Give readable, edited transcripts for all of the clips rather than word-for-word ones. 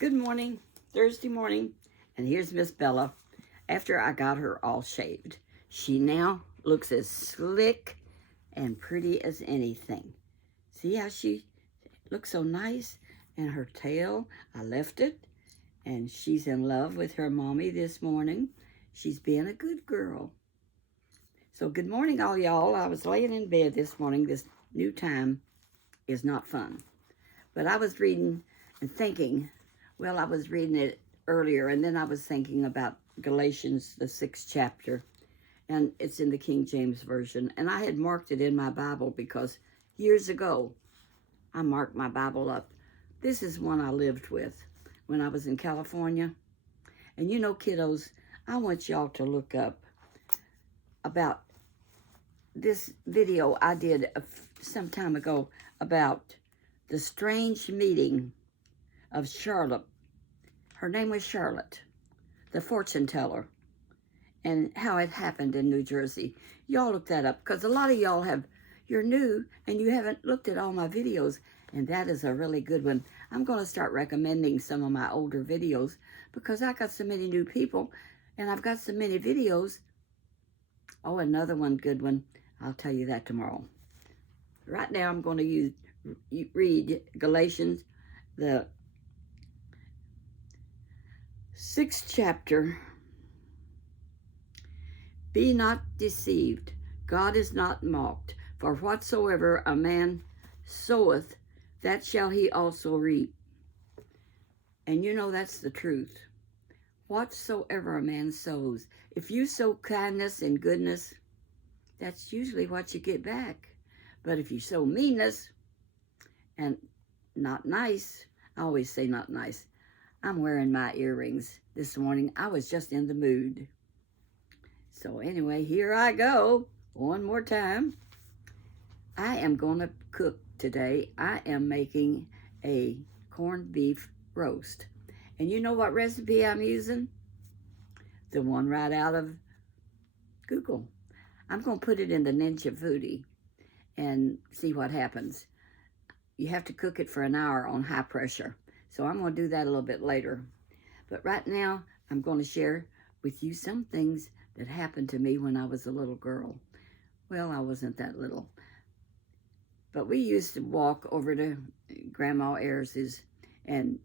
Good morning, Thursday morning, and here's Miss Bella after I got her all shaved. She now looks as slick and pretty as anything. See how she looks so nice? And her tail, I left it, and she's in love with her mommy this morning. She's being a good girl. So good morning, all y'all. I was laying in bed this morning. This new time is not fun. But I was reading and thinking, well, I was reading it earlier, and then I was thinking about Galatians, the 6th chapter, and it's in the King James Version. And I had marked it in my Bible because years ago, I marked my Bible up. This is one I lived with when I was in California. And you know, kiddos, I want y'all to look up about this video I did some time ago about the strange meeting of Charlotte. Her name was Charlotte, the fortune teller, and how it happened in New Jersey. Y'all look that up, because a lot of y'all you're new and you haven't looked at all my videos, and that is a really good one. I'm going to start recommending some of my older videos because I got so many new people and I've got so many videos. Oh, another one, good one. I'll tell you that tomorrow. Right now I'm going to read Galatians, the 6th chapter. Be not deceived. God is not mocked. For whatsoever a man soweth, that shall he also reap. And you know that's the truth. Whatsoever a man sows. If you sow kindness and goodness, that's usually what you get back. But if you sow meanness and not nice, I always say not nice. I'm wearing my earrings this morning. I was just in the mood. So anyway, here I go. One more time. I am going to cook today. I am making a corned beef roast. And you know what recipe I'm using? The one right out of Google. I'm going to put it in the Ninja Foodie and see what happens. You have to cook it for an hour on high pressure. So I'm going to do that a little bit later. But right now, I'm going to share with you some things that happened to me when I was a little girl. Well, I wasn't that little. But we used to walk over to Grandma Ayres's, and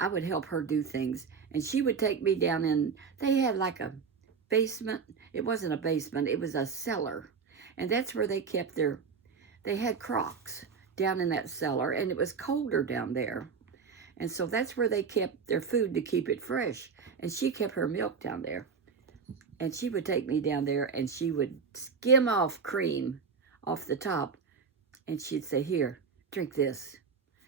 I would help her do things. And she would take me down in, they had like a basement. It wasn't a basement, it was a cellar. And that's where they kept they had crocs down in that cellar, and it was colder down there. And so that's where they kept their food to keep it fresh. And she kept her milk down there. And she would take me down there, and she would skim off cream off the top. And she'd say, here, drink this.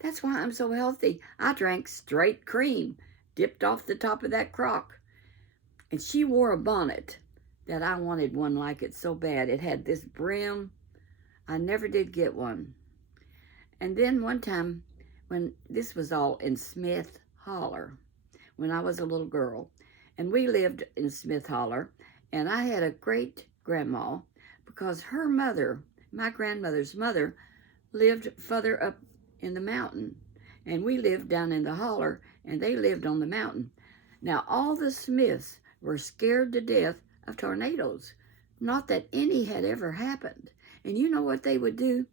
That's why I'm so healthy. I drank straight cream, dipped off the top of that crock. And she wore a bonnet that I wanted one like it so bad. It had this brim. I never did get one. And then one time, when this was all in Smith Holler, when I was a little girl, and we lived in Smith Holler, and I had a great grandma because her mother, my grandmother's mother, lived further up in the mountain, and we lived down in the holler, and they lived on the mountain. Now, all the Smiths were scared to death of tornadoes. Not that any had ever happened. And you know what they would do?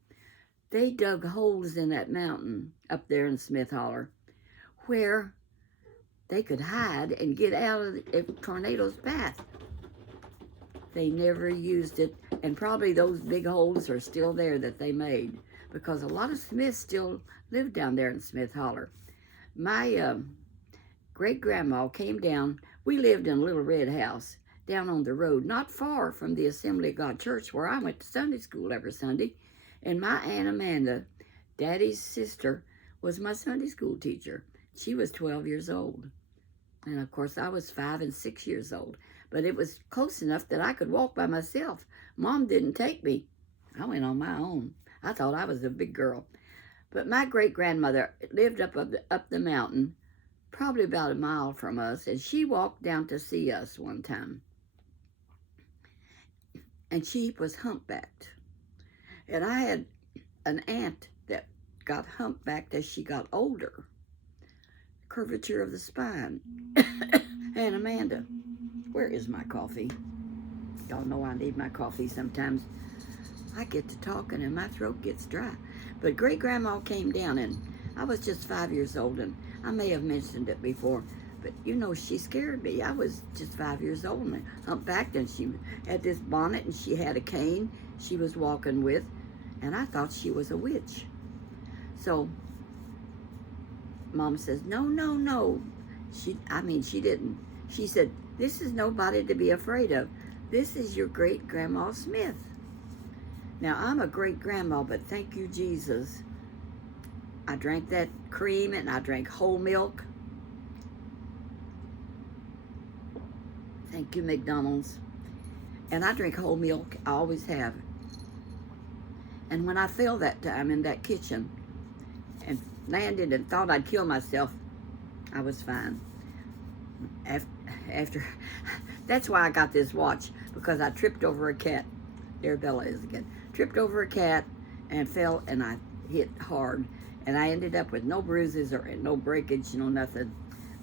They dug holes in that mountain up there in Smith Holler where they could hide and get out of a tornado's path. They never used it, and probably those big holes are still there that they made because a lot of Smiths still live down there in Smith Holler. My great-grandma came down. We lived in a little red house down on the road, not far from the Assembly of God Church where I went to Sunday school every Sunday. And my Aunt Amanda, Daddy's sister, was my Sunday school teacher. She was 12 years old. And of course, I was 5 and 6 years old. But it was close enough that I could walk by myself. Mom didn't take me. I went on my own. I thought I was a big girl. But my great-grandmother lived up the mountain, probably about a mile from us, and she walked down to see us one time. And she was humpbacked. And I had an aunt that got humpbacked as she got older. curvature of the spine. And Amanda, where is my coffee? Y'all know I need my coffee sometimes. I get to talking and my throat gets dry. But great-grandma came down, and I was just 5 years old, and I may have mentioned it before, but you know, she scared me. I was just 5 years old and humpbacked, and she had this bonnet, and she had a cane she was walking with, and I thought she was a witch. So Mom says, no, no, no. She didn't. She said, this is nobody to be afraid of. This is your great-grandma Smith. Now, I'm a great-grandma, but thank you, Jesus. I drank that cream, and I drank whole milk. Thank you, McDonald's. And I drink whole milk. I always have. And when I fell that time in that kitchen and landed and thought I'd kill myself, I was fine. After that's why I got this watch, because I tripped over a cat. There Bella is again. Tripped over a cat and fell, and I hit hard, and I ended up with no bruises or no breakage, nothing.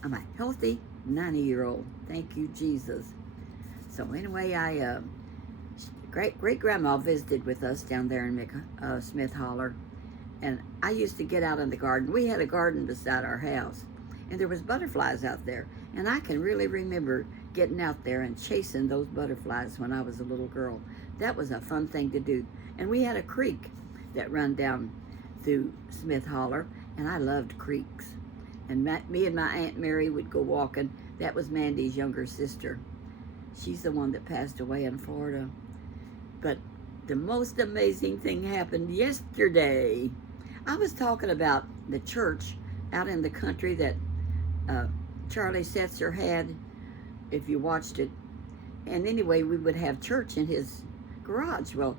I'm a healthy 90-year-old. Thank you, Jesus. So anyway, great-grandma visited with us down there in Smith Holler, and I used to get out in the garden. We had a garden beside our house, and there was butterflies out there, and I can really remember getting out there and chasing those butterflies when I was a little girl. That was a fun thing to do. And we had a creek that run down through Smith Holler, and I loved creeks. And me and my Aunt Mary would go walking. That was Mandy's younger sister. She's the one that passed away in Florida. But the most amazing thing happened yesterday. I was talking about the church out in the country that Charlie Setzer had, if you watched it. And anyway, we would have church in his garage. Well,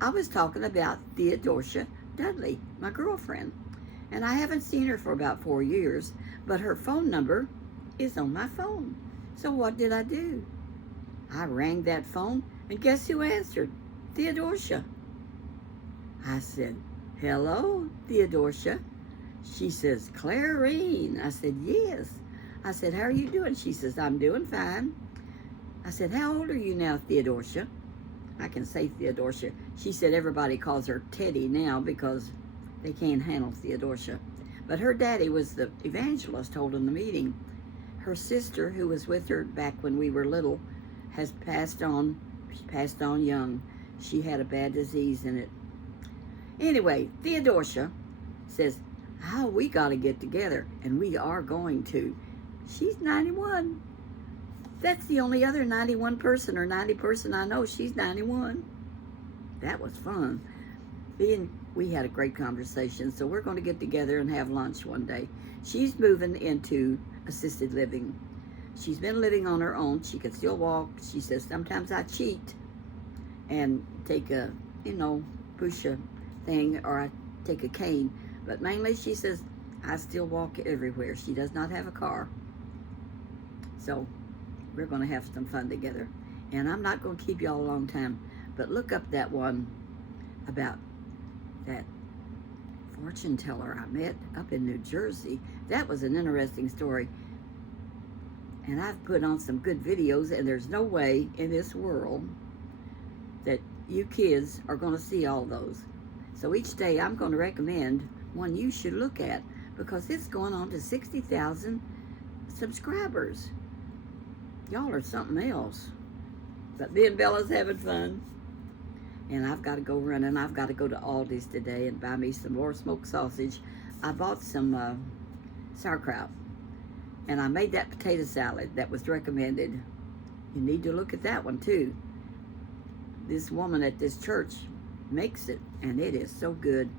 I was talking about Theodosia Dudley, my girlfriend. And I haven't seen her for about 4 years, but her phone number is on my phone. So what did I do? I rang that phone, and guess who answered? Theodosia. I said, hello, Theodosia. She says, Clarine. I said, yes. I said, how are you doing? She says, I'm doing fine. I said, how old are you now, Theodosia? I can say Theodosia. She said everybody calls her Teddy now because they can't handle Theodosia. But her daddy was the evangelist holding the meeting. Her sister, who was with her back when we were little, has passed on. She passed on young. She had a bad disease in it. Anyway, Theodosia says, oh, we got to get together, and we are going to. She's 91. That's the only other 91 person or 90 person I know. She's 91. That was fun. We had a great conversation, so we're going to get together and have lunch one day. She's moving into assisted living. She's been living on her own. She can still walk. She says, sometimes I cheat and take a, push a thing, or I take a cane. But mainly, she says, I still walk everywhere. She does not have a car. So we're going to have some fun together. And I'm not going to keep y'all a long time, but look up that one about that fortune teller I met up in New Jersey. That was an interesting story. And I've put on some good videos, and there's no way in this world that you kids are going to see all those. So each day I'm going to recommend one you should look at, because it's going on to 60,000 subscribers. Y'all are something else. But me and Bella's having fun. And I've got to go running. I've got to go to Aldi's today and buy me some more smoked sausage. I bought some sauerkraut. And I made that potato salad that was recommended. You need to look at that one too. This woman at this church makes it, and it is so good.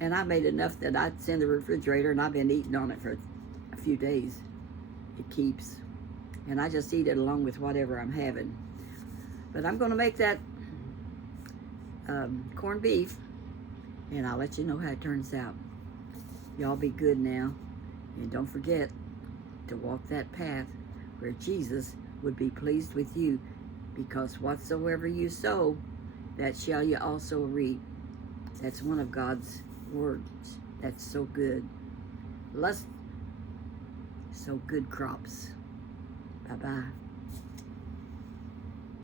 And I made enough that it's in the refrigerator, and I've been eating on it for a few days. It keeps. And I just eat it along with whatever I'm having. But I'm going to make that corned beef, and I'll let you know how it turns out. Y'all be good now. And don't forget to walk that path where Jesus would be pleased with you, because whatsoever you sow, that shall you also reap. That's one of God's words. That's so good. Let's So good crops. Bye-bye.